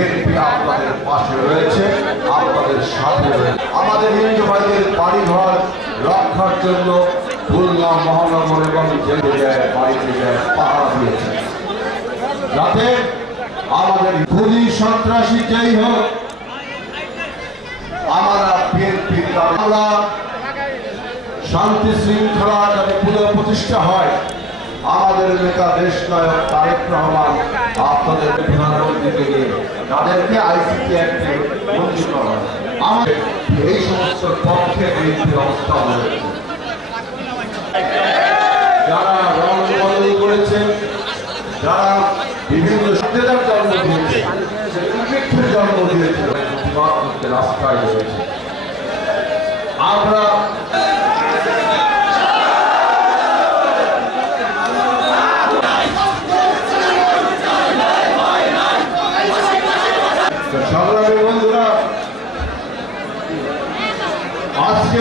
BNP আপনাদের পাশে রয়েছে, আপনাদের সাথে রয়েছে। আমাদের হিন্দু ভাইদের বাড়িঘর রক্ষার জন্য খুলনা মহানগর এবং জেলে বাড়িতে পাহারা দিয়েছে, যাতে আমাদের খুনি সন্ত্রাসী যেই হোক আমরা বিএনপি আমরা শান্তি শৃঙ্খলা যাতে পুনঃপ্রতিষ্ঠা হয়। আমাদের নেতা দেশ নায়ক তারেক রহমান আপনাদের প্রধানমন্ত্রীকে নিয়ে তাদেরকে আইসিটি অ্যাক্টে মন্ত্রী করা, আমাদের এই সমস্ত পক্ষে বিএনপির অবস্থান রয়েছে। যারা রং বদল করেছেন, যারা বিভিন্ন সভ্যতার জন্ম দিয়েছে, উপেক্ষার জন্ম দিয়েছে, প্রতিবাদ করতে রাস্তায় রয়েছে। আমরা সংগ্রামী বন্ধুরা, আজকে